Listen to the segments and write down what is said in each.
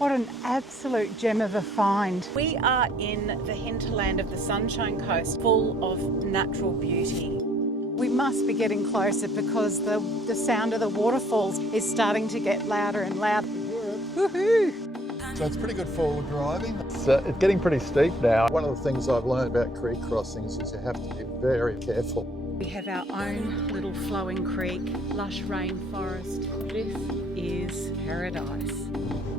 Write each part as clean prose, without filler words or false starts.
What an absolute gem of a find. We are in the hinterland of the Sunshine Coast, full of natural beauty. We must be getting closer because the sound of the waterfalls is starting to get louder and louder. Woohoo! So it's pretty good forward driving. It's getting pretty steep now. One of the things I've learned about creek crossings is you have to be very careful. We have our own little flowing creek, lush rainforest. This is paradise.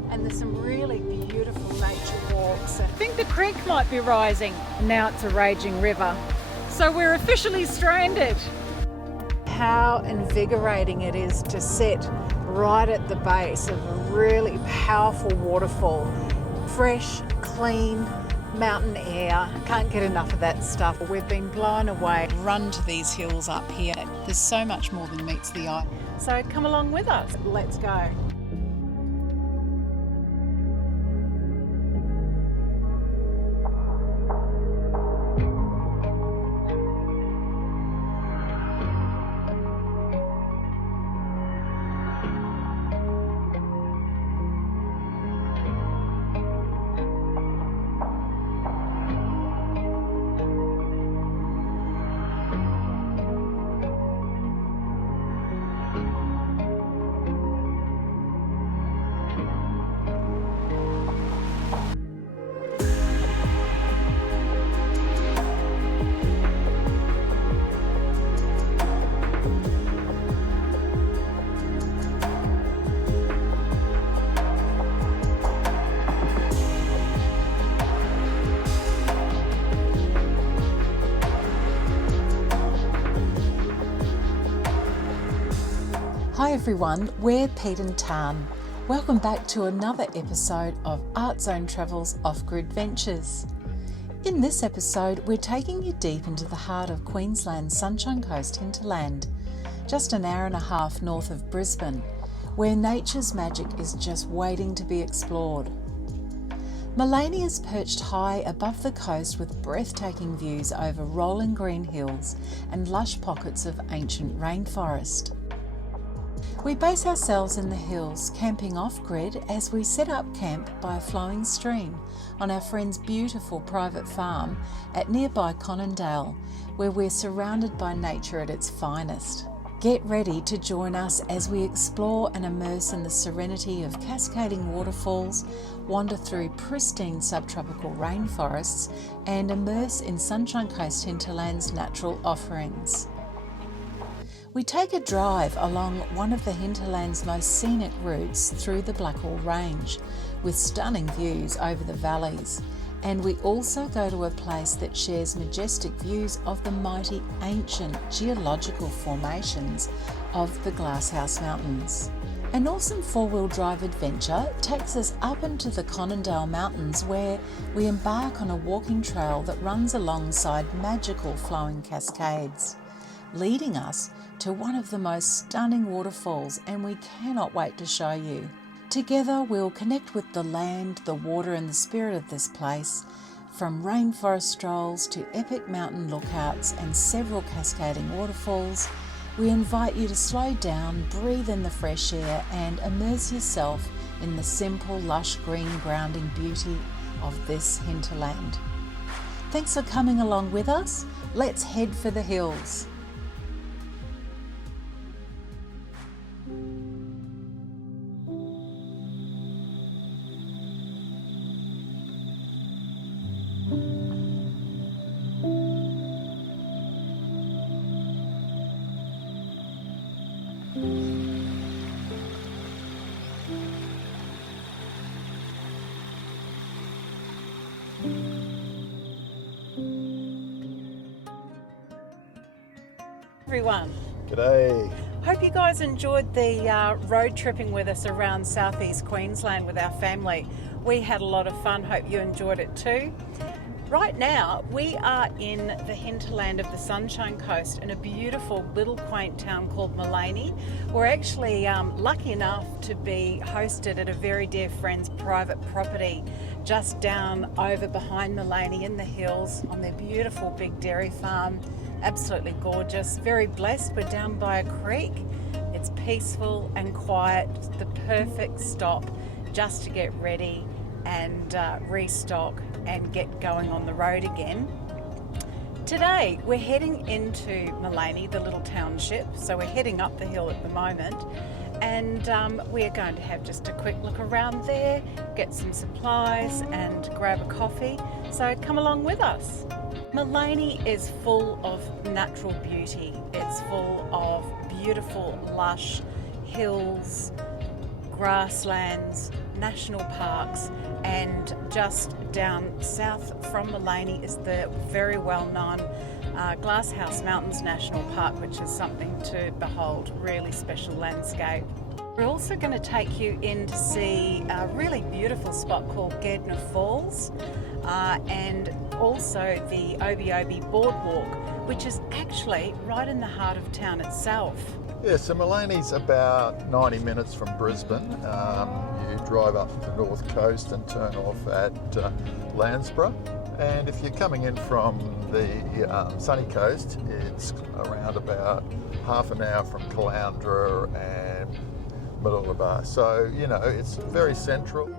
And there's some really beautiful nature walks. I think the creek might be rising. Now it's a raging river. So we're officially stranded. How invigorating it is to sit right at the base of a really powerful waterfall. Fresh, clean, mountain air. Can't get enough of that stuff. We've been blown away. Run to these hills up here. There's so much more than meets the eye. So come along with us. Let's go. Hi everyone, we're Pete and Tan. Welcome back to another episode of Artzone Travel's Off-Grid Ventures. In this episode, we're taking you deep into the heart of Queensland's Sunshine Coast Hinterland, just an hour and a half north of Brisbane, where nature's magic is just waiting to be explored. Maleny is perched high above the coast with breathtaking views over rolling green hills and lush pockets of ancient rainforest. We base ourselves in the hills, camping off-grid as we set up camp by a flowing stream on our friend's beautiful private farm at nearby Conondale, where we're surrounded by nature at its finest. Get ready to join us as we explore and immerse in the serenity of cascading waterfalls, wander through pristine subtropical rainforests, and immerse in Sunshine Coast Hinterland's natural offerings. We take a drive along one of the hinterland's most scenic routes through the Blackall Range, with stunning views over the valleys, and we also go to a place that shares majestic views of the mighty ancient geological formations of the Glasshouse Mountains. An awesome four-wheel drive adventure takes us up into the Conondale Mountains, where we embark on a walking trail that runs alongside magical flowing cascades, leading us to one of the most stunning waterfalls, and we cannot wait to show you. Together we'll connect with the land, the water and the spirit of this place, from rainforest strolls to epic mountain lookouts and several cascading waterfalls. We invite you to slow down, breathe in the fresh air and immerse yourself in the simple, lush green grounding beauty of this hinterland. Thanks for coming along with us. Let's head for the hills. Everyone. G'day. Hope you guys enjoyed the road tripping with us around southeast Queensland with our family. We had a lot of fun. Hope you enjoyed it too. Right now we are in the hinterland of the Sunshine Coast in a beautiful little quaint town called Maleny. We're actually lucky enough to be hosted at a very dear friend's private property just down over behind Maleny in the hills on their beautiful big dairy farm. Absolutely gorgeous, very blessed. We're down by a creek. It's peaceful and quiet, the perfect stop just to get ready and restock and get going on the road again. Today we're heading into Maleny, the little township, so we're heading up the hill at the moment, and we're going to have just a quick look around there, get some supplies and grab a coffee, so come along with us. Maleny is full of natural beauty. It's full of beautiful lush hills, grasslands, national parks, and just down south from Maleny is the very well-known Glasshouse Mountains National Park, which is something to behold, really special landscape. We're also going to take you in to see a really beautiful spot called Gedna Falls, and also the Obi Boardwalk, which is actually right in the heart of town itself. Yeah, so Maleny's about 90 minutes from Brisbane. You drive up the north coast and turn off at Landsborough. And if you're coming in from the sunny coast, it's around about half an hour from Caloundra and Booloumba. So, you know, it's very central.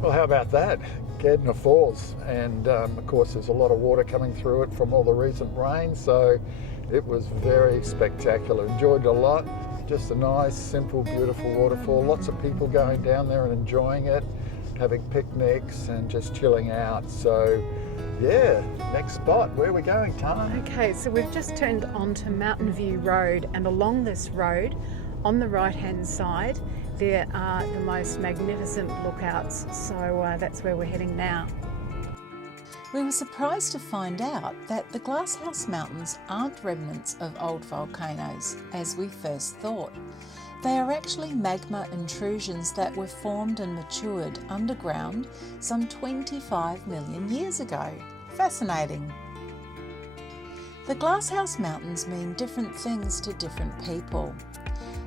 Well, how about that? Gedna Falls, and of course there's a lot of water coming through it from all the recent rain, so it was very spectacular. Enjoyed it a lot. Just a nice, simple, beautiful waterfall. Lots of people going down there and enjoying it, having picnics and just chilling out. So yeah, next spot, where are we going, Tana? Okay, so we've just turned onto Mountain View Road, and along this road, on the right-hand side, there are the most magnificent lookouts, so that's where we're heading now. We were surprised to find out that the Glasshouse Mountains aren't remnants of old volcanoes, as we first thought. They are actually magma intrusions that were formed and matured underground some 25 million years ago. Fascinating. The Glasshouse Mountains mean different things to different people.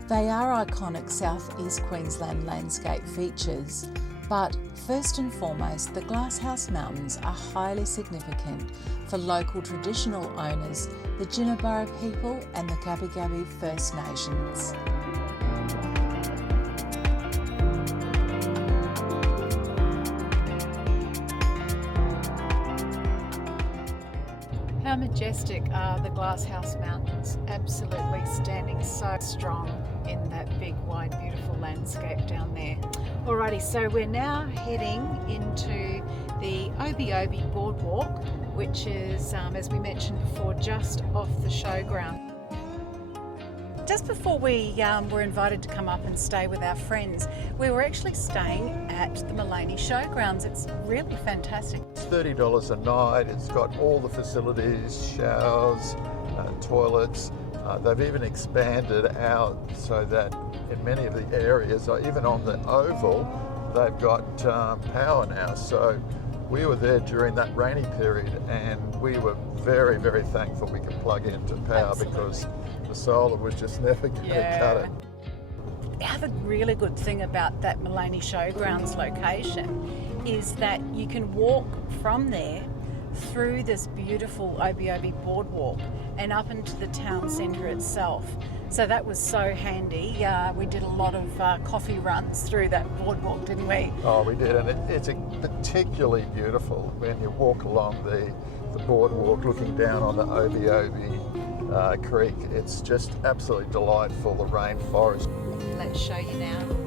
They are iconic southeast Queensland landscape features, but first and foremost, the Glasshouse Mountains are highly significant for local traditional owners, the Jinnaburra people and the Gubbi Gubbi First Nations. How majestic are the Glasshouse Mountains, absolutely standing so strong in that big, wide, beautiful landscape down there. Alrighty, so we're now heading into the Obi Boardwalk, which is, as we mentioned before, just off the showground. Just before we were invited to come up and stay with our friends, we were actually staying at the Maleny Showgrounds. It's really fantastic. It's $30 a night. It's got all the facilities, showers, toilets. They've even expanded out so that in many of the areas, even on the oval, they've got power now. So we were there during that rainy period, and we were very, very thankful we could plug into power. Absolutely. Because the solar was just never going to cut it. The other really good thing about that Maleny Showgrounds location is that you can walk from there through this beautiful Obi Boardwalk and up into the town centre itself. So that was so handy. We did a lot of coffee runs through that boardwalk, didn't we? Oh, we did, and it's particularly beautiful when you walk along the boardwalk looking down on the Obi Creek. It's just absolutely delightful, the rainforest. Let's show you now.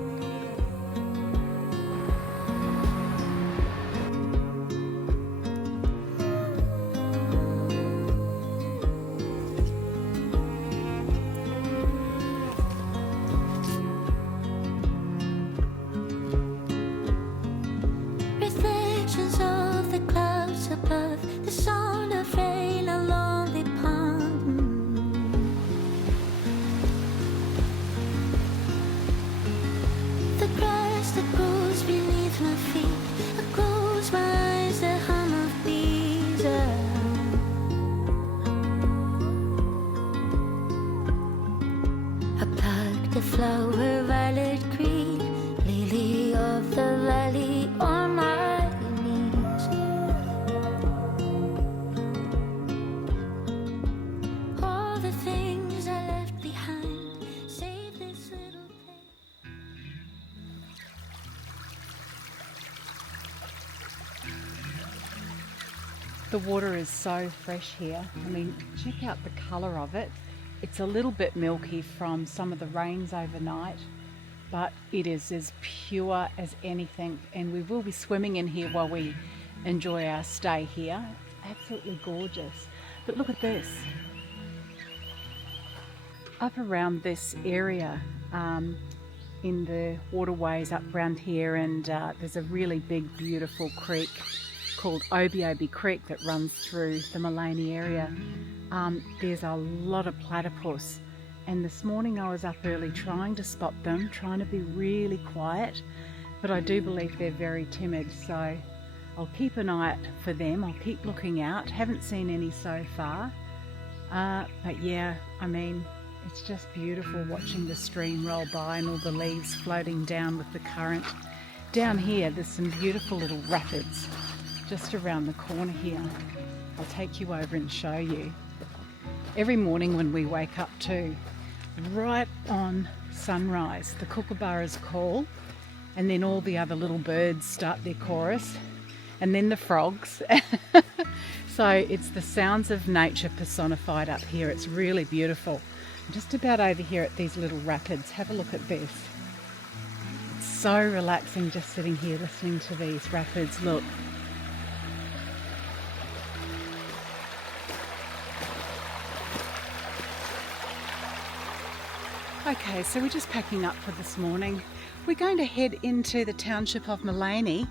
Reflections of the clouds above, the sound of rain along the pond. The grass that grows beneath my feet, I close my eyes, the hum of bees. I plucked a flower, violet green, lily of the valley on my knees. All the things I left behind, save this little place. The water is so fresh here. I mean, check out the colour of it. It's a little bit milky from some of the rains overnight, but it is as pure as anything, and we will be swimming in here while we enjoy our stay here. Absolutely gorgeous. But look at this. Up around this area, in the waterways up around here, and there's a really big beautiful creek called Obi Creek that runs through the Maleny area. There's a lot of platypus, and this morning I was up early trying to spot them, trying to be really quiet, but I do believe they're very timid, so I'll keep an eye out for them. I'll keep looking out. Haven't seen any so far, but yeah, I mean, it's just beautiful watching the stream roll by and all the leaves floating down with the current. Down here there's some beautiful little rapids just around the corner here. I'll take you over and show you. Every morning when we wake up too, right on sunrise, the kookaburras call, and then all the other little birds start their chorus, and then the frogs. So it's the sounds of nature personified up here. It's really beautiful. I'm just about over here at these little rapids. Have a look at this. It's so relaxing just sitting here listening to these rapids. Look. Okay, so we're just packing up for this morning. We're going to head into the township of Maleny,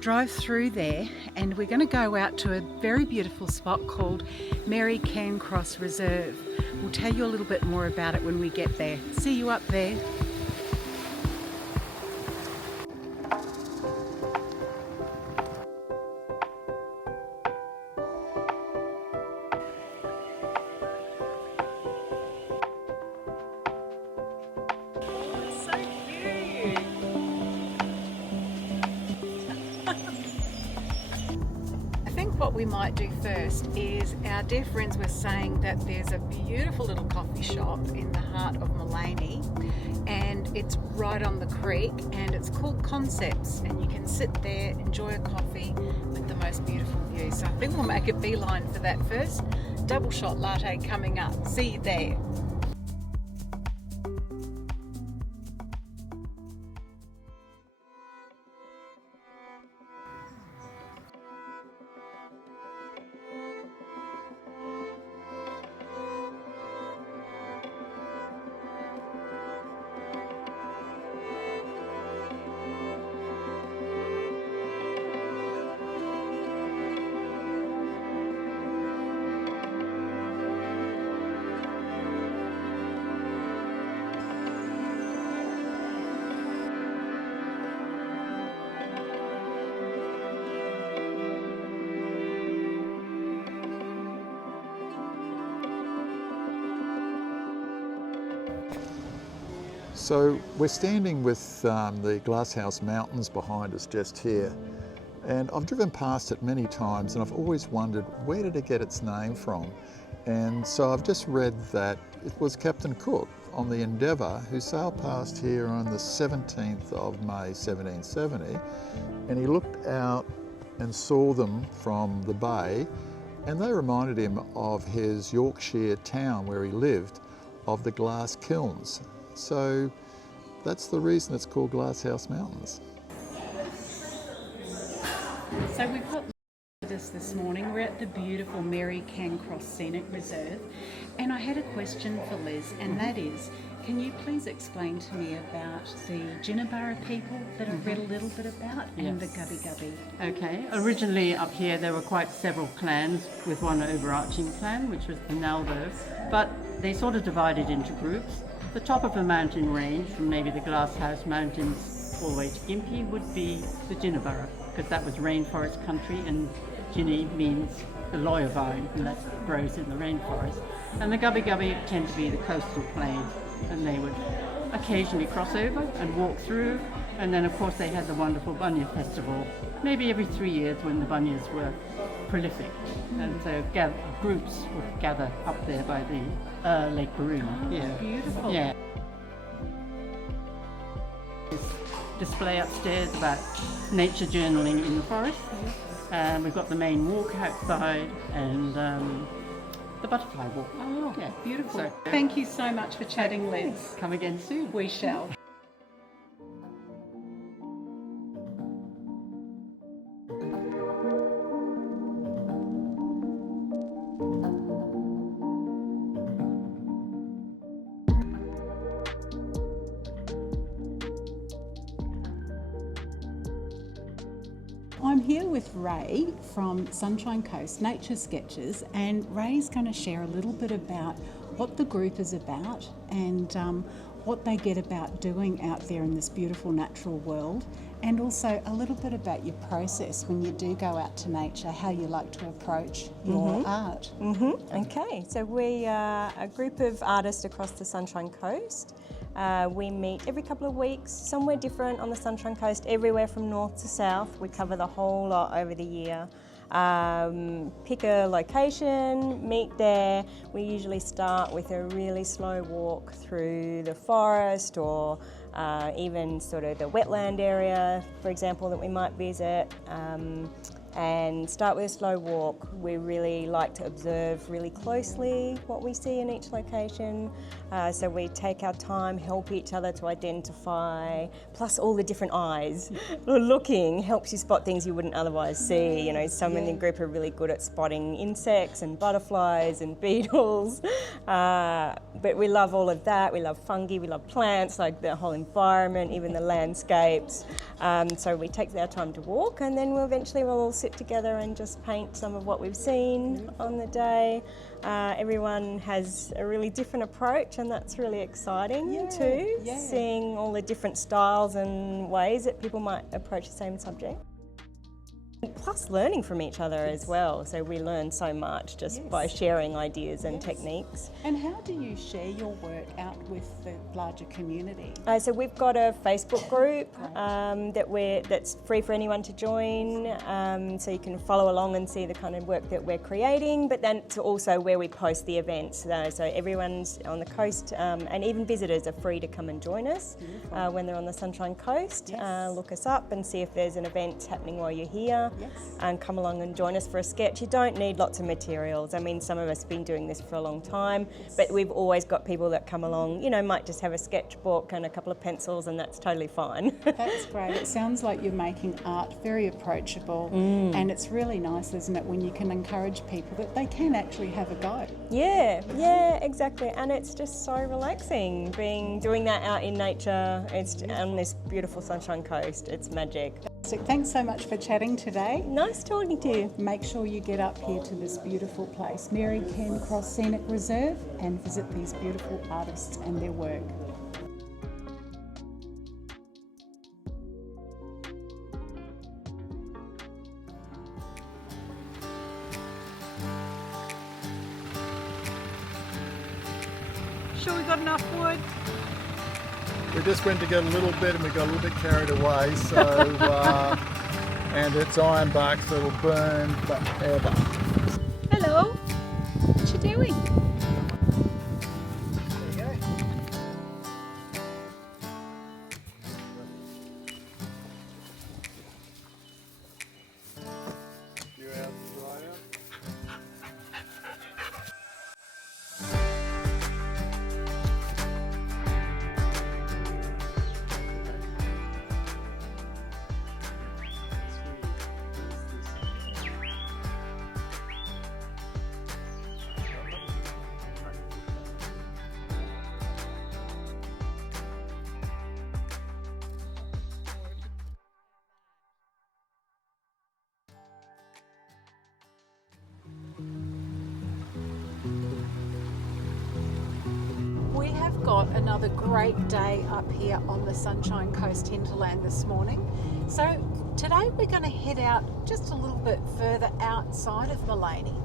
drive through there, and we're going to go out to a very beautiful spot called Mary Cairncross Reserve. We'll tell you a little bit more about it when we get there. See you up there. What we might do first is, our dear friends were saying that there's a beautiful little coffee shop in the heart of Maleny, and it's right on the creek, and it's called Concepts, and you can sit there, enjoy a coffee with the most beautiful view. So I think we'll make a beeline for that first. Double shot latte coming up. See you there. So we're standing with the Glasshouse Mountains behind us just here, and I've driven past it many times and I've always wondered, where did it get its name from? And so I've just read that it was Captain Cook on the Endeavour who sailed past here on the 17th of May 1770, and he looked out and saw them from the bay, and they reminded him of his Yorkshire town where he lived, of the glass kilns. So that's the reason it's called Glasshouse Mountains. So we've got with us this morning. We're at the beautiful Mary Cancross Scenic Reserve, and I had a question for Liz, and that is, can you please explain to me about the Jinnabara people that I've read a little bit about, and the Gubbi Gubbi? Okay, originally up here there were quite several clans with one overarching clan, which was the Naldo, but they sort of divided into groups. The top of the mountain range, from maybe the Glasshouse Mountains all the way to Gympie, would be the Jinnabara, because that was rainforest country, and Jinni means the loya vine, and that grows in the rainforest. And the Gubbi Gubbi tend to be the coastal plains, and they would occasionally cross over and walk through. And then of course they had the wonderful Bunya festival, maybe every 3 years when the Bunyas were prolific. And so groups would gather up there by the Lake Booloumba. Yeah. Beautiful. Yeah. This display upstairs about nature journaling in the forest. We've got the main walk outside and the butterfly walk. Oh, yeah, beautiful. So, Thank you so much for chatting, Liz. come again soon. We shall. I'm here with Ray from Sunshine Coast Nature Sketches, and Ray's going to share a little bit about what the group is about and what they get about doing out there in this beautiful natural world, and also a little bit about your process when you do go out to nature, how you like to approach your art. Okay, so we are a group of artists across the Sunshine Coast. We meet every couple of weeks, somewhere different on the Sunshine Coast, everywhere from north to south. We cover the whole lot over the year. Pick a location, meet there. We usually start with a really slow walk through the forest or even sort of the wetland area, for example, that we might visit. And start with a slow walk. We really like to observe really closely what we see in each location. So we take our time, help each other to identify, plus all the different eyes. Looking helps you spot things you wouldn't otherwise see. You know, some in the group are really good at spotting insects and butterflies and beetles. But we love all of that. We love fungi, we love plants, like the whole environment, even the landscapes. So we take our time to walk, and then we'll all sit together and just paint some of what we've seen on the day. Everyone has a really different approach, and that's really exciting too, seeing all the different styles and ways that people might approach the same subject. Plus learning from each other as well, so we learn so much just by sharing ideas and techniques. And how do you share your work out with the larger community? So we've got a Facebook group that's free for anyone to join, so you can follow along and see the kind of work that we're creating, but then it's also where we post the events. So everyone's on the coast, and even visitors are free to come and join us when they're on the Sunshine Coast. Look us up and see if there's an event happening while you're here. And come along and join us for a sketch. You don't need lots of materials. I mean, some of us have been doing this for a long time, but we've always got people that come along, you know, might just have a sketchbook and a couple of pencils, and that's totally fine. That's great. It sounds like you're making art very approachable, and it's really nice, isn't it, when you can encourage people that they can actually have a go. Yeah, exactly. And it's just so relaxing doing that out in nature. It's on this beautiful Sunshine Coast. It's magic. So thanks so much for chatting today. Nice talking to you. Make sure you get up here to this beautiful place, Mary Cancross Scenic Reserve, and visit these beautiful artists and their work. Sure we got enough wood? We just went to get a little bit and we got a little bit carried away, so and it's iron bark, so it'll burn forever. Hello, what you doing? There you go. got another great day up here on the Sunshine Coast Hinterland this morning. So today we're going to head out just a little bit further outside of Maleny,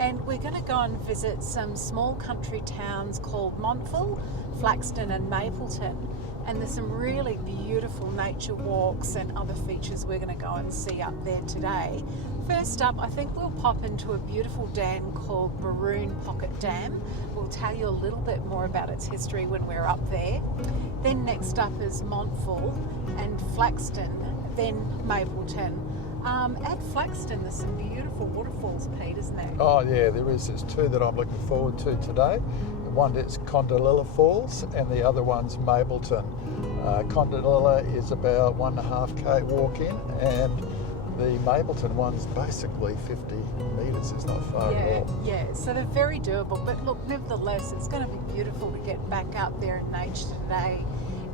and we're going to go and visit some small country towns called Montville, Flaxton and Mapleton. And there's some really beautiful nature walks and other features we're going to go and see up there today. First up, I think we'll pop into a beautiful dam called Maroon Pocket Dam. We'll tell you a little bit more about its history when we're up there. Then next up is Montville and Flaxton, then Mapleton. At Flaxton, there's some beautiful waterfalls, Pete, isn't there? Oh yeah, there is. There's two that I'm looking forward to today. One is Conondale Falls and the other one's Mapleton. Conondale is about 1.5k walk in, and the Mapleton one's basically 50 metres. It's not far at all. Yeah, so they're very doable. But look, nevertheless, it's going to be beautiful to get back out there in nature today.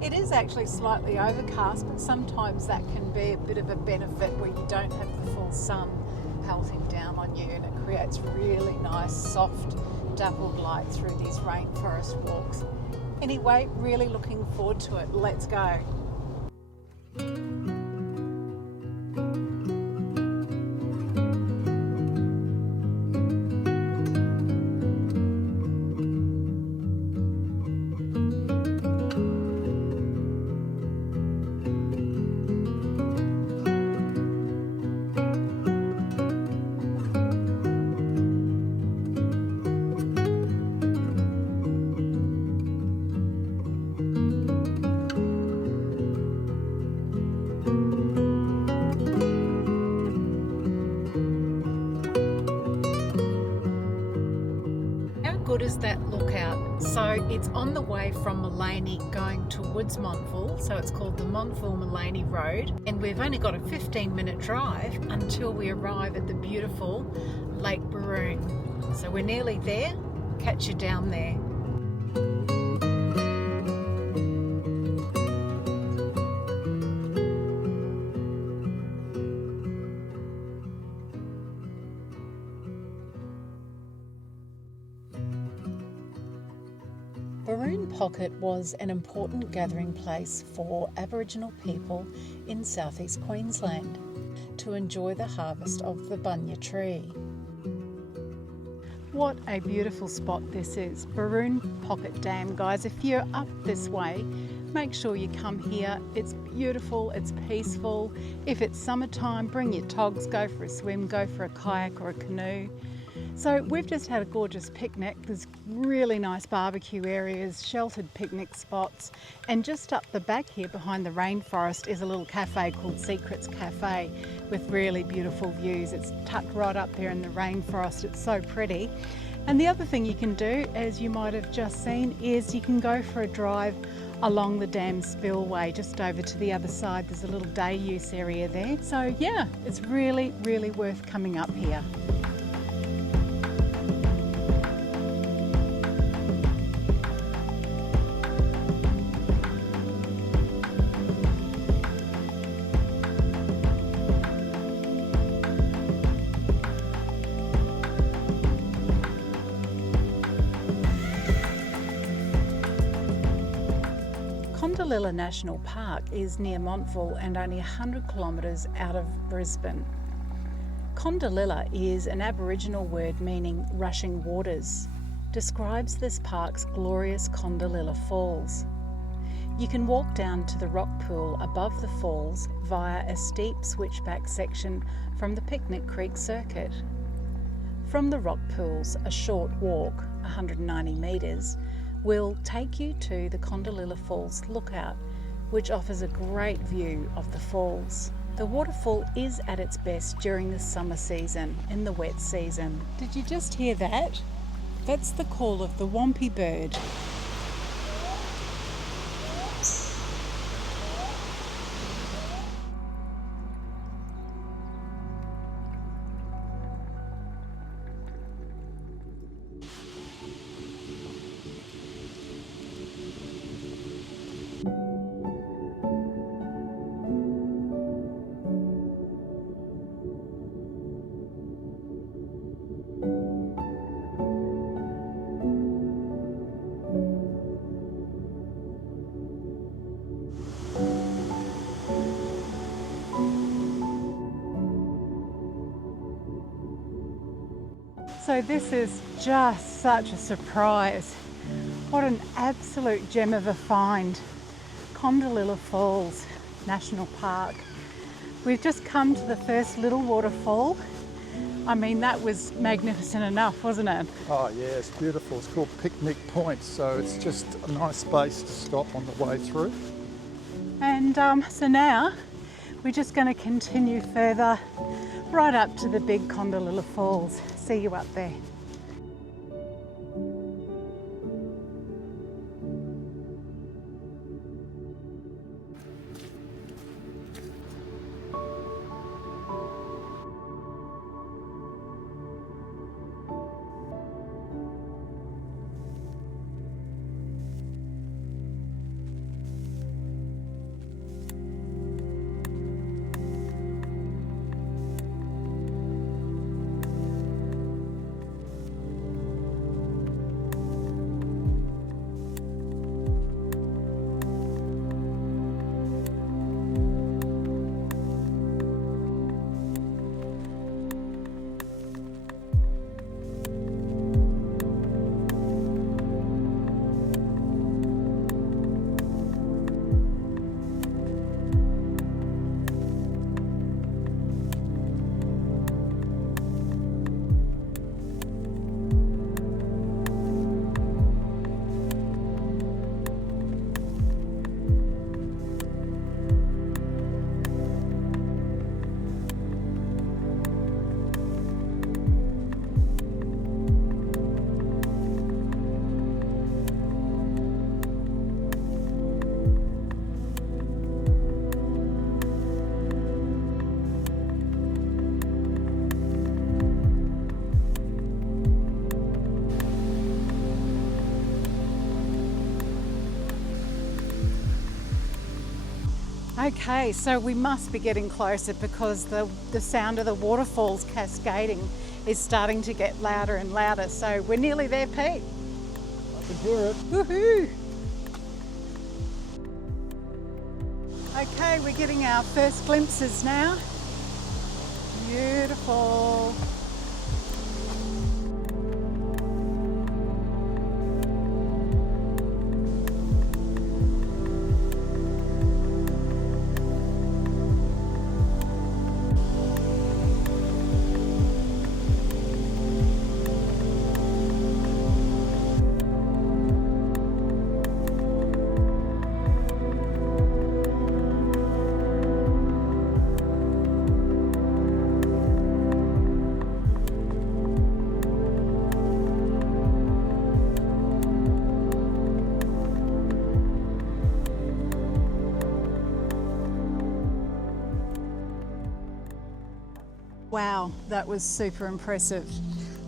It is actually slightly overcast, but sometimes that can be a bit of a benefit where you don't have the full sun pelting down on you, and it creates really nice, soft, dappled light through these rainforest walks. Anyway, really looking forward to it. Let's go. Good is that lookout? So it's on the way from Maleny going towards Montville, so it's called the Montville-Maleny Road, and we've only got a 15-minute drive until we arrive at the beautiful Lake Baroon. So we're nearly there. Catch you down there. Maroon Pocket was an important gathering place for Aboriginal people in southeast Queensland to enjoy the harvest of the bunya tree. What a beautiful spot this is, Maroon Pocket Dam, guys. If you're up this way, make sure you come here. It's beautiful, it's peaceful. If it's summertime, bring your togs, go for a swim, go for a kayak or a canoe. So we've just had a gorgeous picnic. There's really nice barbecue areas, sheltered picnic spots, and just up the back here behind the rainforest is a little cafe called Secrets Cafe with really beautiful views. It's tucked right up there in the rainforest. It's so pretty. And the other thing you can do, as you might have just seen, is you can go for a drive along the dam spillway just over to the other side. There's a little day use area there. So yeah, it's really, really worth coming up here. Conondale National Park is near Montville and only 100 kilometres out of Brisbane. Conondale is an Aboriginal word meaning rushing waters. Describes this park's glorious Conondale Falls. You can walk down to the rock pool above the falls via a steep switchback section from the Picnic Creek circuit. From the rock pools, a short walk, 190 metres, will take you to the Conondale Falls lookout, which offers a great view of the falls. The waterfall is at its best during the summer season, in the wet season. Did you just hear that? That's the call of the wampy bird. So this is just such a surprise. What an absolute gem of a find. Conondale Falls National Park. We've just come to the first little waterfall. I mean, that was magnificent enough, wasn't it? Oh yeah, it's beautiful. It's called Picnic Point, so it's just a nice space to stop on the way through. And so now we're just going to continue further right up to the big Conondale Falls. See you up there. Okay, so we must be getting closer because the sound of the waterfalls cascading is starting to get louder and louder. So we're nearly there, Pete. I can hear it. Woohoo! Okay, we're getting our first glimpses now. Beautiful. Wow, that was super impressive.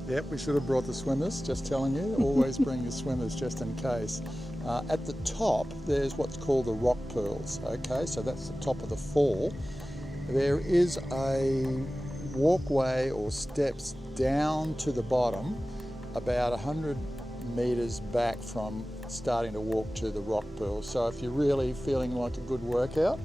Yep, we should have brought the swimmers, just telling you. Always bring your swimmers just in case. At the top, there's what's called the rock pools, okay? So that's the top of the fall. There is a walkway or steps down to the bottom, about 100 metres back from starting to walk to the rock pools. So if you're really feeling like a good workout,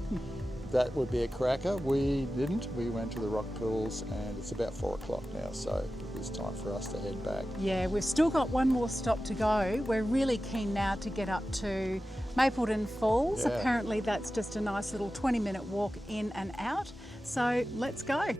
that would be a cracker. We didn't. We went to the rock pools and it's about 4 o'clock now, so it's time for us to head back. Yeah, we've still got one more stop to go. We're really keen now to get up to Mapleton Falls. Yeah. Apparently that's just a nice little 20-minute walk in and out. So let's go.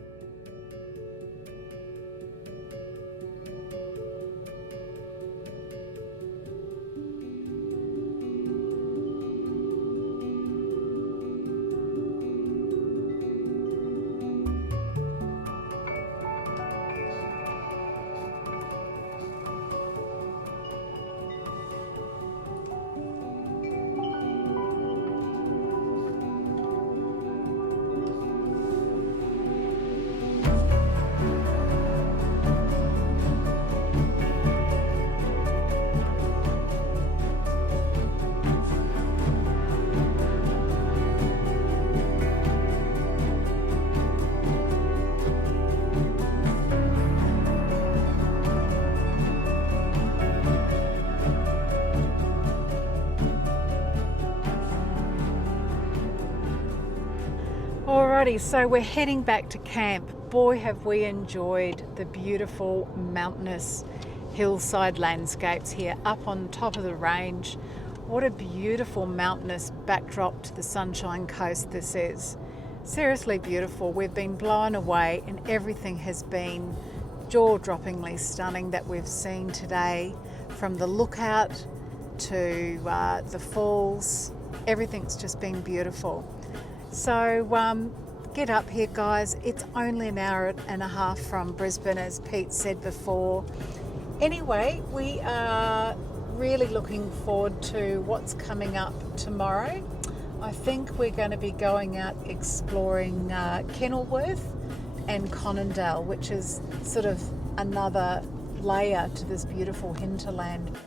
Alrighty, so we're heading back to camp. boy have we enjoyed the beautiful mountainous hillside landscapes here up on top of the range. What a beautiful mountainous backdrop to the Sunshine Coast this is. Seriously beautiful. We've been blown away and everything has been jaw-droppingly stunning that we've seen today, from the lookout to the falls. Everything's just been beautiful. So get up here, guys. It's only an hour and a half from Brisbane, as Pete said before. Anyway, we are really looking forward to what's coming up tomorrow. I think we're going to be going out exploring Kenilworth and Conondale, which is sort of another layer to this beautiful hinterland.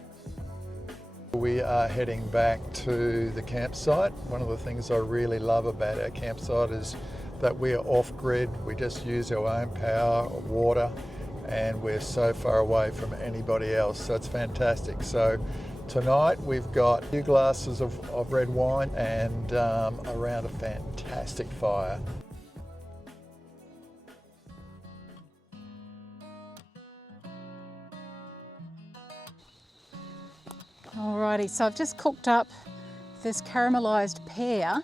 We are heading back to the campsite. One of the things I really love about our campsite is that we are off-grid. We just use our own power, water, and we're so far away from anybody else, so it's fantastic. So tonight we've got a few glasses of red wine and around a fantastic fire. Alrighty, so I've just cooked up this caramelised pear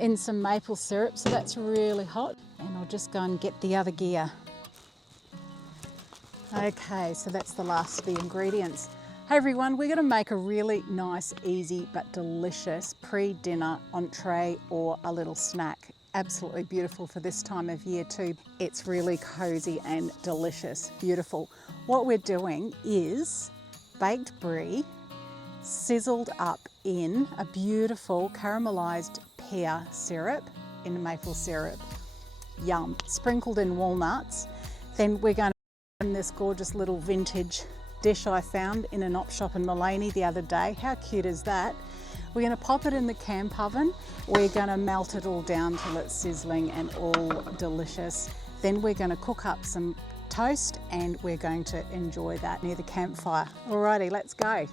in some maple syrup, so that's really hot, and I'll just go and get the other gear. Okay, so that's the last of the ingredients. Hey everyone, we're going to make a really nice, easy but delicious pre-dinner entree or a little snack. Absolutely beautiful for this time of year too. It's really cosy and delicious, beautiful. What we're doing is baked brie, sizzled up in a beautiful caramelised pear syrup, in maple syrup. Yum. Sprinkled in walnuts. Then we're going to this gorgeous little vintage dish I found in an op shop in Maleny the other day. How cute is that? We're going to pop it in the camp oven. We're going to melt it all down till it's sizzling and all delicious. Then we're going to cook up some toast and we're going to enjoy that near the campfire. Alrighty, let's go.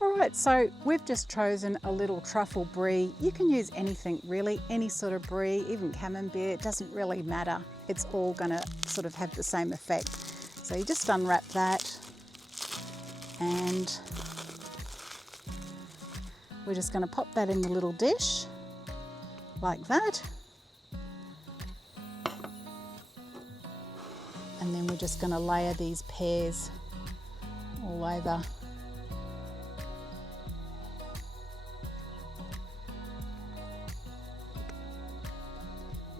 Alright, so we've just chosen a little truffle brie. You can use anything really, any sort of brie, even camembert, it doesn't really matter. It's all going to sort of have the same effect. So you just unwrap that and we're just going to pop that in the little dish like that. And then we're just going to layer these pears all over.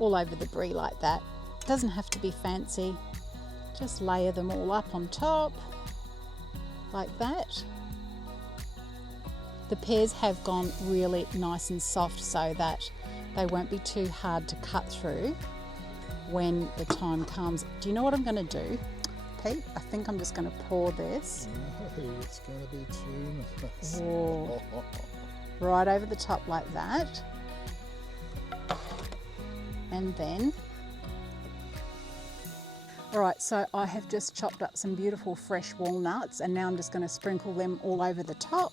All over the brie like that. Doesn't have to be fancy. Just layer them all up on top like that. The pears have gone really nice and soft so that they won't be too hard to cut through when the time comes. Do you know what I'm going to do, Pete? I think I'm just going to pour this. No, it's going to be too nice. Oh, right over the top like that. And then, all right, so I have just chopped up some beautiful fresh walnuts and now I'm just going to sprinkle them all over the top.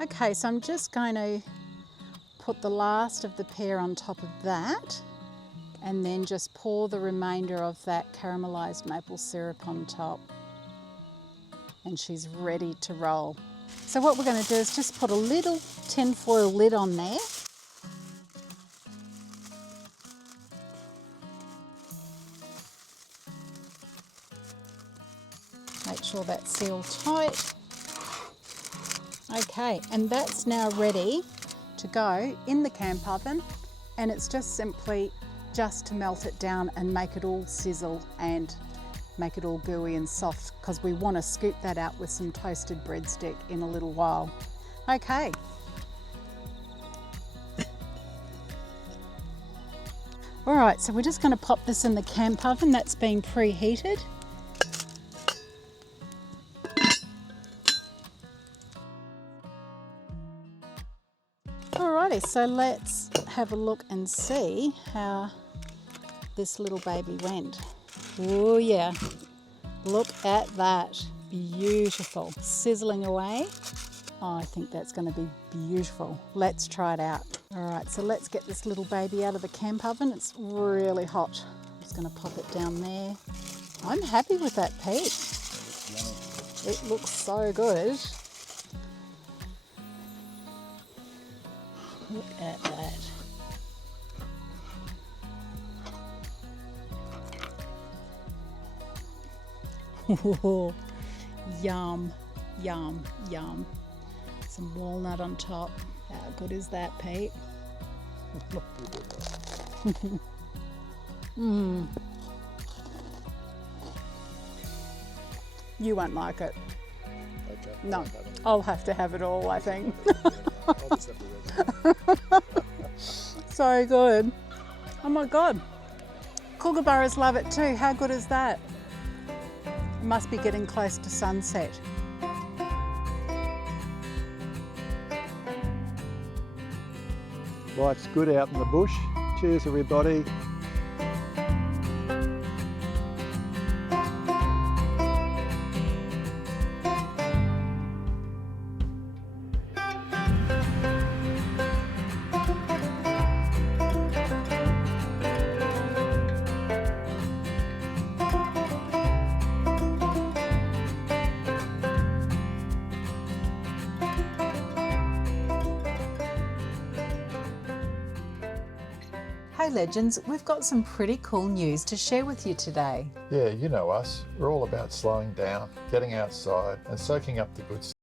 Okay, so I'm just going to put the last of the pear on top of that. And then just pour the remainder of that caramelised maple syrup on top. And she's ready to roll. So what we're going to do is just put a little tin foil lid on there. Make sure that's sealed tight. Okay, and that's now ready to go in the camp oven, and it's just simply to melt it down and make it all sizzle and make it all gooey and soft, because we want to scoop that out with some toasted breadstick in a little while. Okay. All right, so we're just going to pop this in the camp oven that's been preheated. Alrighty, so let's have a look and see how this little baby went. Oh yeah, look at that. Beautiful. Sizzling away. Oh, I think that's going to be beautiful. Let's try it out. Alright, so let's get this little baby out of the camp oven. It's really hot. I'm just going to pop it down there. I'm happy with that, Pete. It looks so good. Look at that. Oh, yum, yum, yum. Some walnut on top. How good is that, Pete? You won't like it. Okay. No, I'll have to have it all, I think. I'll just have the rest. So good. Oh my God. Kookaburras love it too. How good is that? It must be getting close to sunset. Life's good out in the bush. Cheers, everybody. Hey Legends, we've got some pretty cool news to share with you today. Yeah, you know us. We're all about slowing down, getting outside and soaking up the good stuff.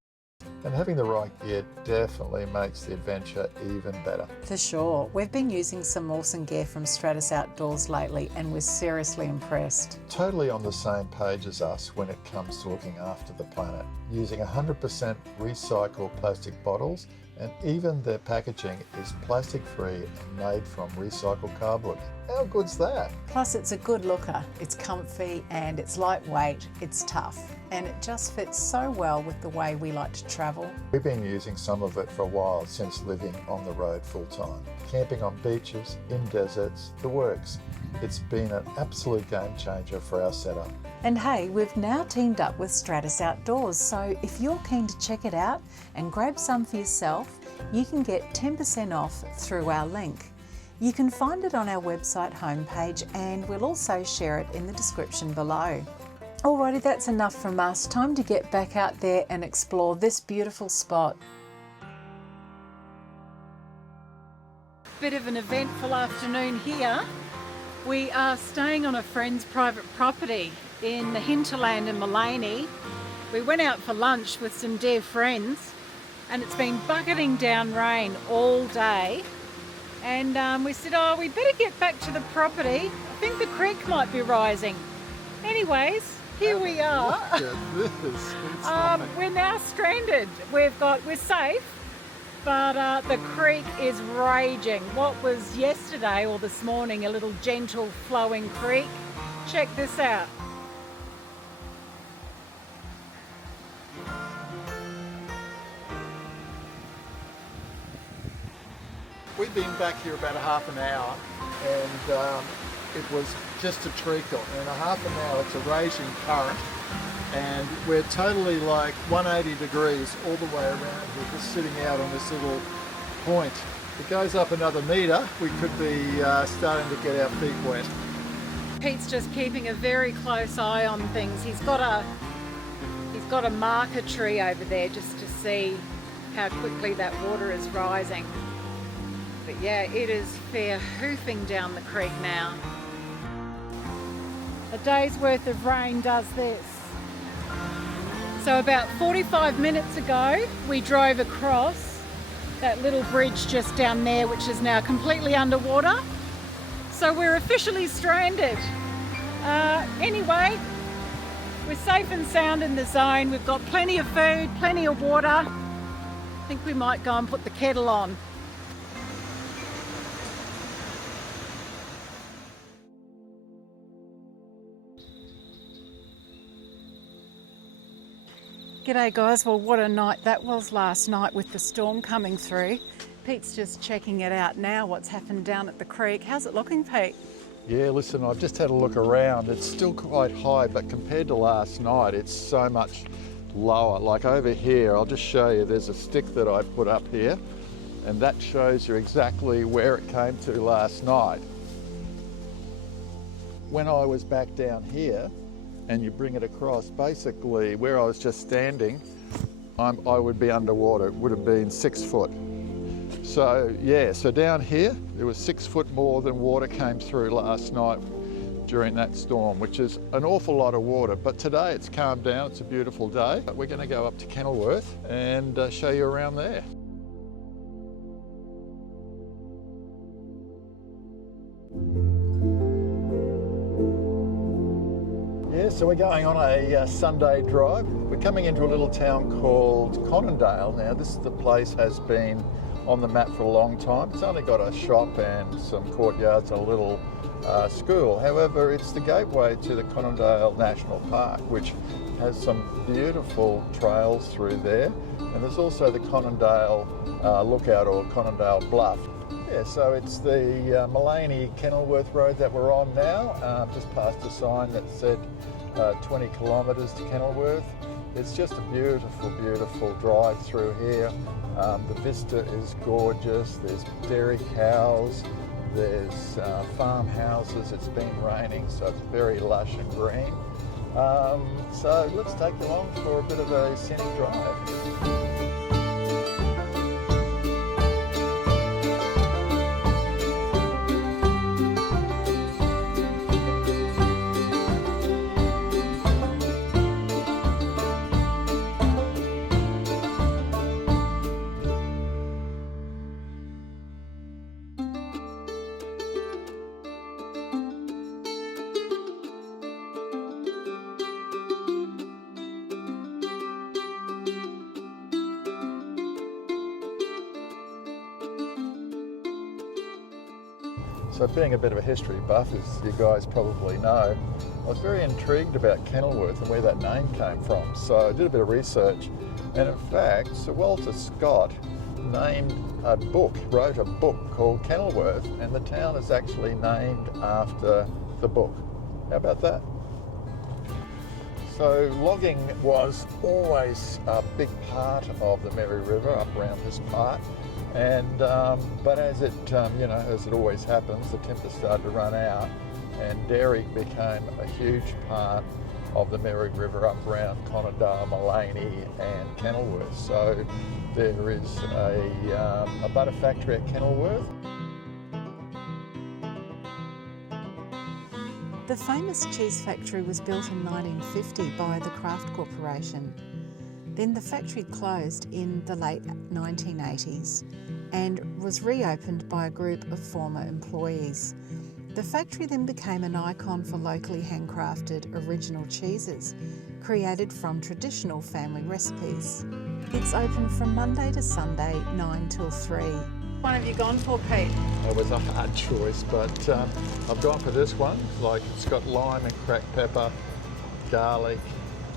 And having the right gear definitely makes the adventure even better. For sure. We've been using some awesome gear from Stratus Outdoors lately and we're seriously impressed. Totally on the same page as us when it comes to looking after the planet. Using 100% recycled plastic bottles, and even their packaging is plastic free and made from recycled cardboard. How good's that? Plus it's a good looker, it's comfy and it's lightweight, it's tough, and it just fits so well with the way we like to travel. We've been using some of it for a while since living on the road full time. Camping on beaches, in deserts, the works. It's been an absolute game changer for our setup. And hey, we've now teamed up with Stratus Outdoors, so if you're keen to check it out and grab some for yourself, you can get 10% off through our link. You can find it on our website homepage and we'll also share it in the description below. Alrighty, that's enough from us. Time to get back out there and explore this beautiful spot. Bit of an eventful afternoon here. We are staying on a friend's private property in the hinterland in Maleny. We went out for lunch with some dear friends and it's been bucketing down rain all day, and we said, oh, we better get back to the property. I think the creek might be rising. Anyways, here we are. Look at this. We're now stranded. We're safe, but the creek is raging. What was yesterday or this morning a little gentle flowing creek, check this out. We've been back here about a half an hour and it was just a treacle. In a half an hour it's a raging current and we're totally like 180 degrees all the way around. We're just sitting out on this little point. If it goes up another metre, we could be starting to get our feet wet. Pete's just keeping a very close eye on things. He's got a marker tree over there just to see how quickly that water is rising. But yeah, it is fair hoofing down the creek now. A day's worth of rain does this. So about 45 minutes ago, we drove across that little bridge just down there, which is now completely underwater. So we're officially stranded. Anyway, we're safe and sound in the zone. We've got plenty of food, plenty of water. I think we might go and put the kettle on. G'day guys, well what a night that was last night with the storm coming through. Pete's just checking it out now, what's happened down at the creek. How's it looking, Pete? Yeah, listen, I've just had a look around. It's still quite high, but compared to last night, it's so much lower. Like over here, I'll just show you, there's a stick that I put up here, and that shows you exactly where it came to last night. When I was back down here, and you bring it across, basically where I was just standing, I would be underwater. It would have been 6 foot. So yeah, so down here, there was 6 foot more than water came through last night during that storm, which is an awful lot of water. But today it's calmed down, it's a beautiful day. We're going to go up to Kenilworth and show you around there. Yeah, so we're going on a Sunday drive. We're coming into a little town called Conondale. Now the place has been on the map for a long time. It's only got a shop and some courtyards and a little school. However, it's the gateway to the Conondale National Park, which has some beautiful trails through there. And there's also the Conondale Lookout or Conondale Bluff. Yeah, so it's the Maleny Kenilworth Road that we're on now. Just past a sign that said 20 kilometres to Kenilworth. It's just a beautiful, beautiful drive through here. The vista is gorgeous. There's dairy cows, there's farmhouses. It's been raining, so it's very lush and green. So let's take you along for a bit of a scenic drive. So being a bit of a history buff, as you guys probably know, I was very intrigued about Kenilworth and where that name came from. So I did a bit of research, and in fact, Sir Walter Scott wrote a book called Kenilworth, and the town is actually named after the book. How about that? So logging was always a big part of the Mary River up around this part. And but as it as it always happens, the timber started to run out, and dairy became a huge part of the Mary River up around Conondale, Maleny and Kenilworth. So there is a butter factory at Kenilworth. The famous cheese factory was built in 1950 by the Kraft Corporation. Then the factory closed in the late 1980s and was reopened by a group of former employees. The factory then became an icon for locally handcrafted original cheeses, created from traditional family recipes. It's open from Monday to Sunday, 9 till 3. What have you gone for, Pete? It was a hard choice, but I've gone for this one. Like, it's got lime and cracked pepper, garlic,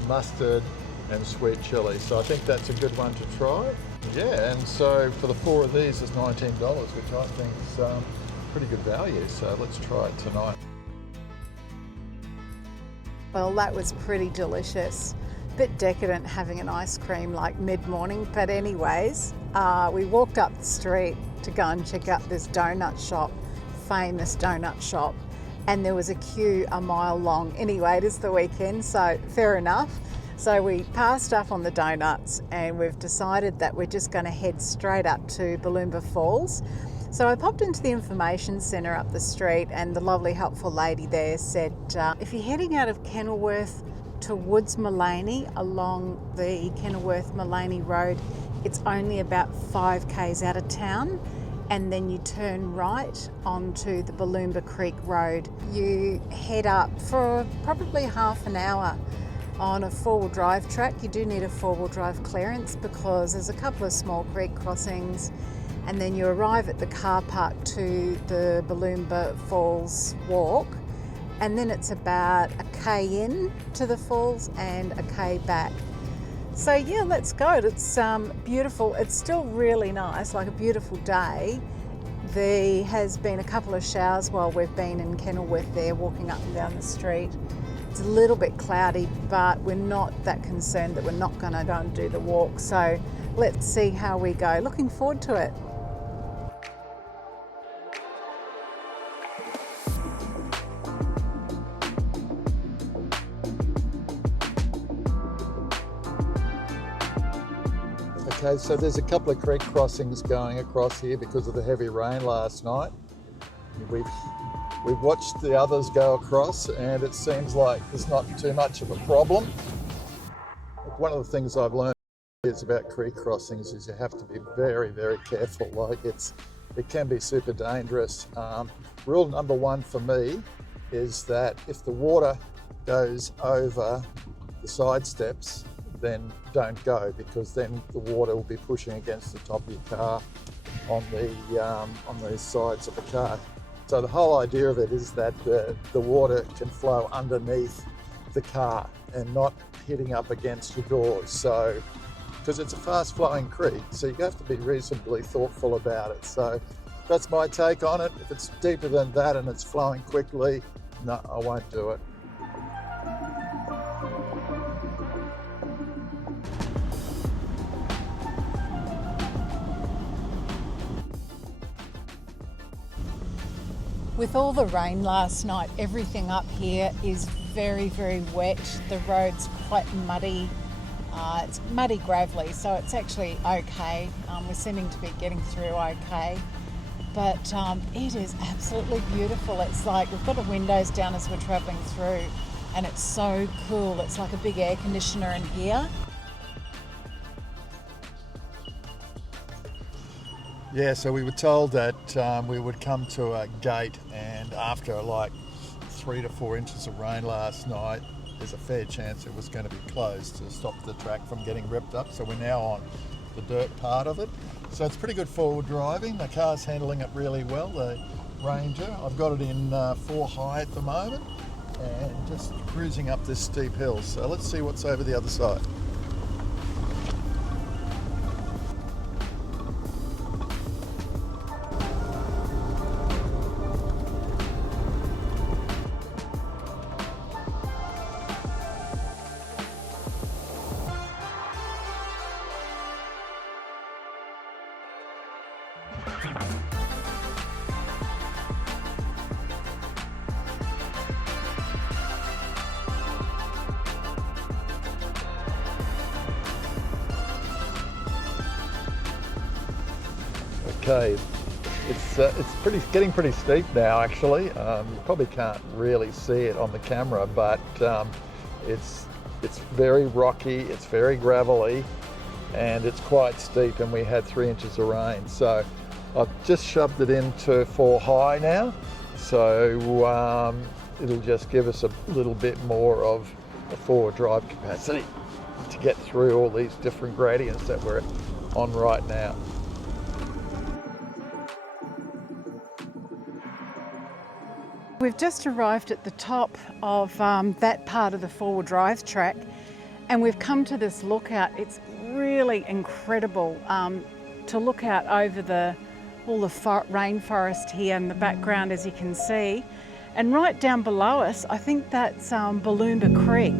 mustard, and sweet chilli. So I think that's a good one to try. Yeah, and so for the 4 of these is $19, which I think is pretty good value. So let's try it tonight. Well, that was pretty delicious. Bit decadent having an ice cream like mid-morning, but anyways, we walked up the street to go and check out this donut shop, famous donut shop, and there was a queue a mile long. Anyway, it is the weekend, so fair enough. So we passed up on the donuts, and we've decided that we're just going to head straight up to Booloumba Falls. So I popped into the information centre up the street, and the lovely helpful lady there said, if you're heading out of Kenilworth towards Maleny along the Kenilworth-Maleny Road, it's only about 5 k's out of town, and then you turn right onto the Booloumba Creek Road. You head up for probably half an hour on a 4-wheel drive track. You do need a 4-wheel drive clearance because there's a couple of small creek crossings, and then you arrive at the car park to the Booloumba Falls walk, and then it's about a k in to the falls and a k back. So yeah, let's go. It's beautiful. It's still really nice, like a beautiful day. There has been a couple of showers while we've been in Kenilworth there, walking up and down the street. It's a little bit cloudy, but we're not that concerned that we're not going to go and do the walk. So let's see how we go. Looking forward to it. Okay, so there's a couple of creek crossings going across here because of the heavy rain last night. We've watched the others go across and it seems like there's not too much of a problem. One of the things I've learned is about creek crossings is you have to be very, very careful. Like it can be super dangerous. Rule number one for me is that if the water goes over the side steps, then don't go, because then the water will be pushing against the top of your car on the sides of the car. So the whole idea of it is that the water can flow underneath the car and not hitting up against your doors. So, because it's a fast flowing creek, so you have to be reasonably thoughtful about it. So that's my take on it. If it's deeper than that and it's flowing quickly, no, I won't do it. With all the rain last night, everything up here is very, very wet. The road's quite muddy. It's muddy gravelly, so it's actually okay. We're seeming to be getting through okay. But it is absolutely beautiful. It's like we've got the windows down as we're travelling through, and it's so cool. It's like a big air conditioner in here. Yeah, so we were told that we would come to a gate, and after like 3 to 4 inches of rain last night, there's a fair chance it was going to be closed to stop the track from getting ripped up. So we're now on the dirt part of it. So it's pretty good forward driving. The car's handling it really well, the Ranger. I've got it in 4 high at the moment and just cruising up this steep hill. So let's see what's over the other side. Okay, it's getting pretty steep now actually. You probably can't really see it on the camera, but it's very rocky, it's very gravelly, and it's quite steep, and we had 3 inches of rain. So I've just shoved it into 4 high now, so it'll just give us a little bit more of a forward drive capacity to get through all these different gradients that we're on right now. We've just arrived at the top of that part of the four-wheel drive track, and we've come to this lookout. It's really incredible to look out over all the rainforest here in the background, as you can see. And right down below us, I think that's Booloumba Creek.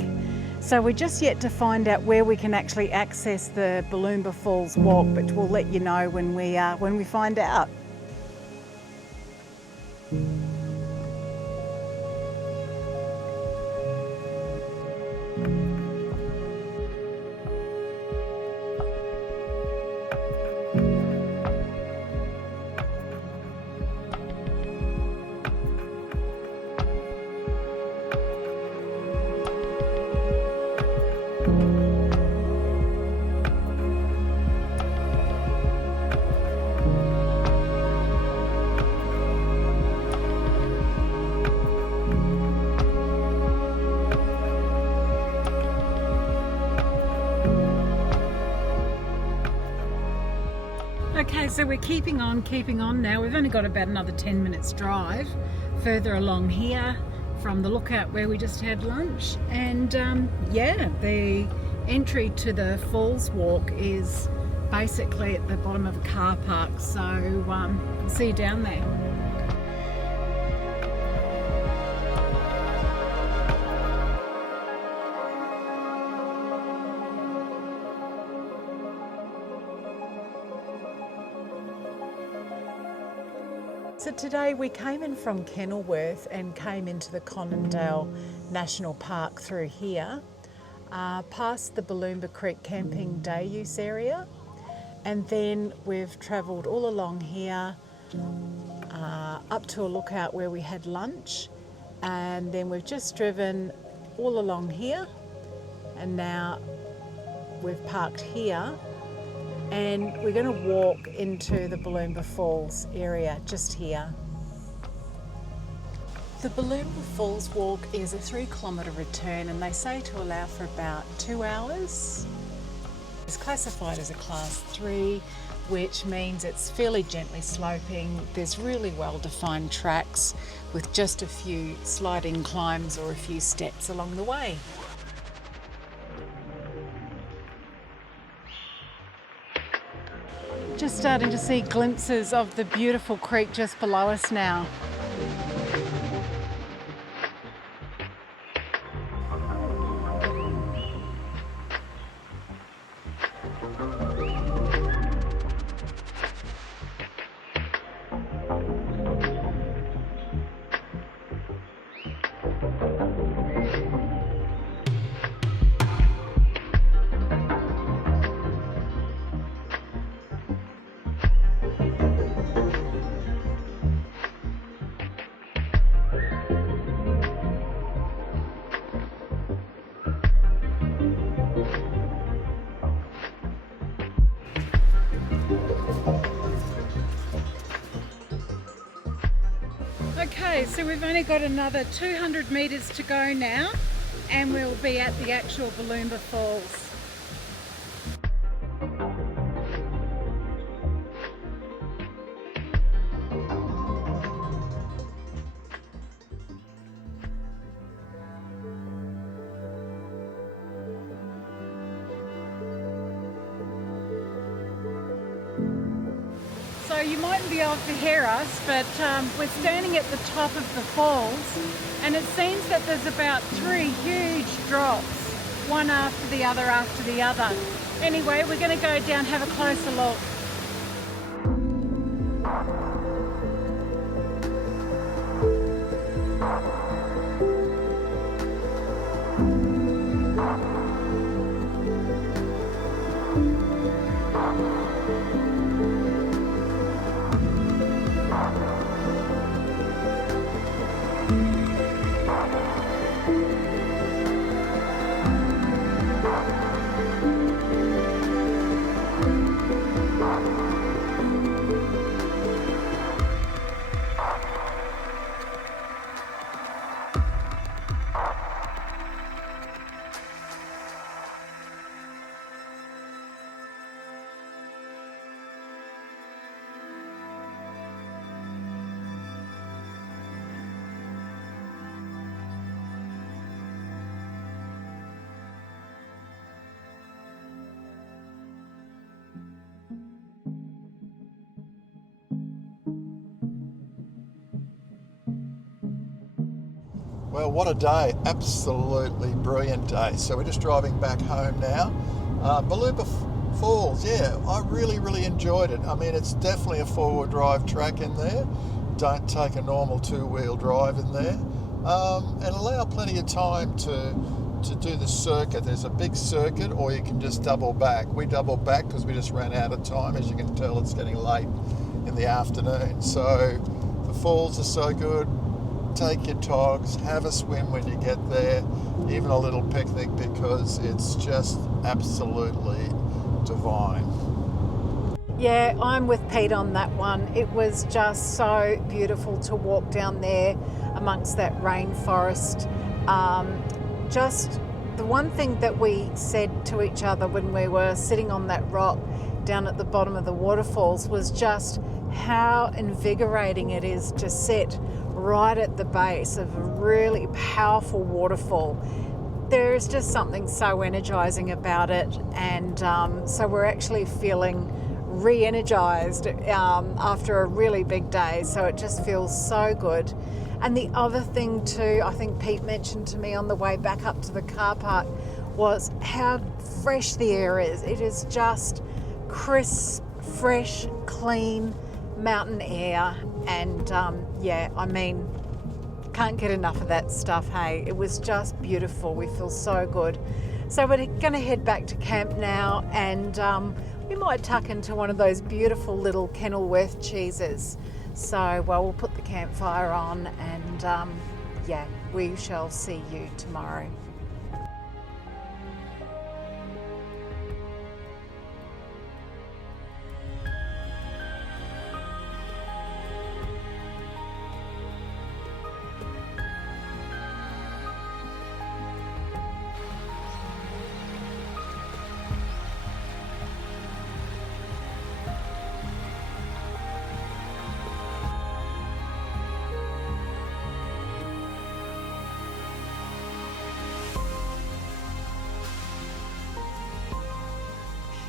So we're just yet to find out where we can actually access the Booloumba Falls walk, but we'll let you know when we find out. Okay, so we're keeping on now. We've only got about another 10 minutes drive further along here from the lookout where we just had lunch. And yeah, the entry to the falls walk is basically at the bottom of a car park, so I'll see you down there. So today we came in from Kenilworth and came into the Conondale National Park through here, past the Booloumba Creek camping day use area, and then we've travelled all along here up to a lookout where we had lunch, and then we've just driven all along here, and now we've parked here. And we're going to walk into the Booloumba Falls area just here. The Booloumba Falls walk is a 3-kilometre return, and they say to allow for about 2 hours. It's classified as a class 3, which means it's fairly gently sloping. There's really well defined tracks with just a few sliding climbs or a few steps along the way. Just starting to see glimpses of the beautiful creek just below us now. Okay, so we've only got another 200 metres to go now, and we'll be at the actual Booloumba Falls. So you mightn't be able to hear us, but we're standing at the top of the falls, and it seems that there's about 3 huge drops, one after the other after the other. Anyway, we're going to go down, have a closer look. Well, what a day. Absolutely brilliant day. So we're just driving back home now. Booloumba Falls, yeah, I really enjoyed it. I mean, it's definitely a 4-wheel drive track in there. Don't take a normal 2-wheel drive in there. And allow plenty of time to do the circuit. There's a big circuit, or you can just double back. We double back because we just ran out of time. As you can tell, it's getting late in the afternoon. So the falls are so good. Take your togs, have a swim when you get there, even a little picnic, because it's just absolutely divine. Yeah, I'm with Pete on that one. It was just so beautiful to walk down there amongst that rainforest. Just the one thing that we said to each other when we were sitting on that rock down at the bottom of the waterfalls was just how invigorating it is to sit right at the base of a really powerful waterfall. there's just something so energising about it, and so we're actually feeling re-energised after a really big day, so it just feels so good. And the other thing too, I think Pete mentioned to me on the way back up to the car park, was how fresh the air is. It is just crisp, fresh, clean mountain air, and yeah, I mean, can't get enough of that stuff, hey. It was just beautiful. We feel so good. So we're going to head back to camp now, and we might tuck into one of those beautiful little Kenilworth cheeses. So, well, we'll put the campfire on, and yeah, we shall see you tomorrow.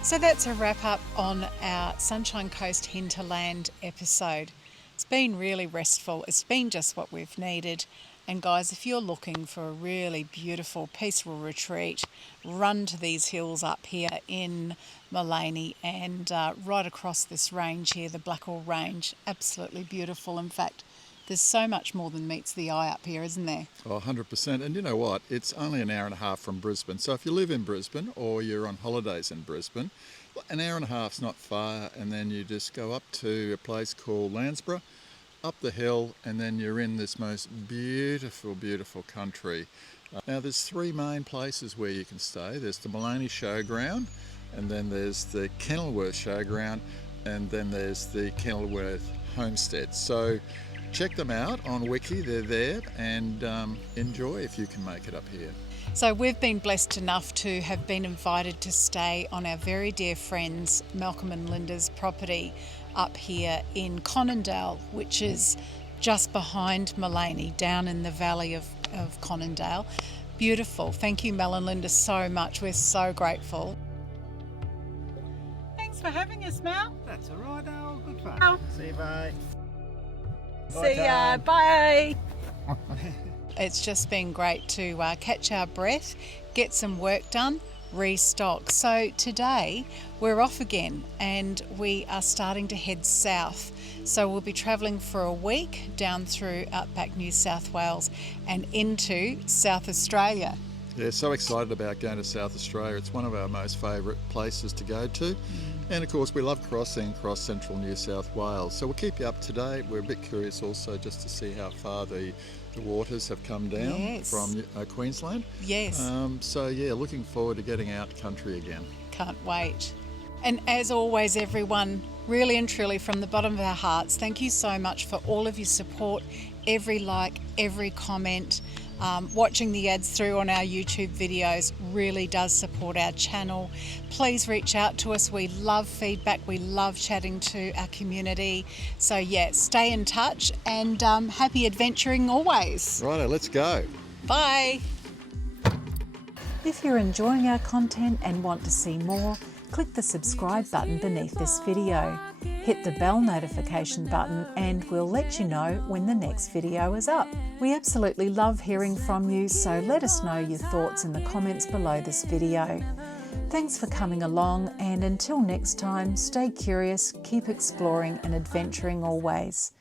So that's a wrap up on our Sunshine Coast Hinterland episode. It's been really restful. It's been just what we've needed. And guys, if you're looking for a really beautiful, peaceful retreat, run to these hills up here in Maleny and right across this range here, the Blackall Range. Absolutely beautiful. In fact, there's so much more than meets the eye up here, isn't there? Oh, 100%. And you know what? It's only an hour and a half from Brisbane. So if you live in Brisbane or you're on holidays in Brisbane, an hour and a half's not far, and then you just go up to a place called Landsborough, up the hill, and then you're in this most beautiful, beautiful country. Now there's three main places where you can stay. There's the Maleny Showground, and then there's the Kenilworth Showground, and then there's the Kenilworth Homestead. So check them out on Wiki, they're there, and enjoy if you can make it up here. So we've been blessed enough to have been invited to stay on our very dear friends Malcolm and Linda's property up here in Conondale, which is just behind Maleny, down in the valley of Conondale. Beautiful. Thank you, Mel and Linda, so much. We're so grateful. Thanks for having us, Mel. That's all right, Al. Good fun. See you, bye. See ya. Bye. It's just been great to catch our breath, get some work done, restock. So today we're off again and we are starting to head south. So we'll be travelling for a week down through outback New South Wales and into South Australia. Yeah, so excited about going to South Australia. It's one of our most favourite places to go to. And of course we love crossing across central New South Wales. So we'll keep you up to date. We're a bit curious also just to see how far the waters have come down from Queensland. Yes. So yeah, looking forward to getting out country again. Can't wait. And as always, everyone, really and truly from the bottom of our hearts, thank you so much for all of your support, every like, every comment. Watching the ads through on our YouTube videos really does support our channel. Please reach out to us. We love feedback. We love chatting to our community. So yeah, stay in touch and happy adventuring always. Righto, let's go. Bye. If you're enjoying our content and want to see more, click the subscribe button beneath this video. Hit the bell notification button and we'll let you know when the next video is up. We absolutely love hearing from you, so let us know your thoughts in the comments below this video. Thanks for coming along, and until next time, stay curious, keep exploring and adventuring always.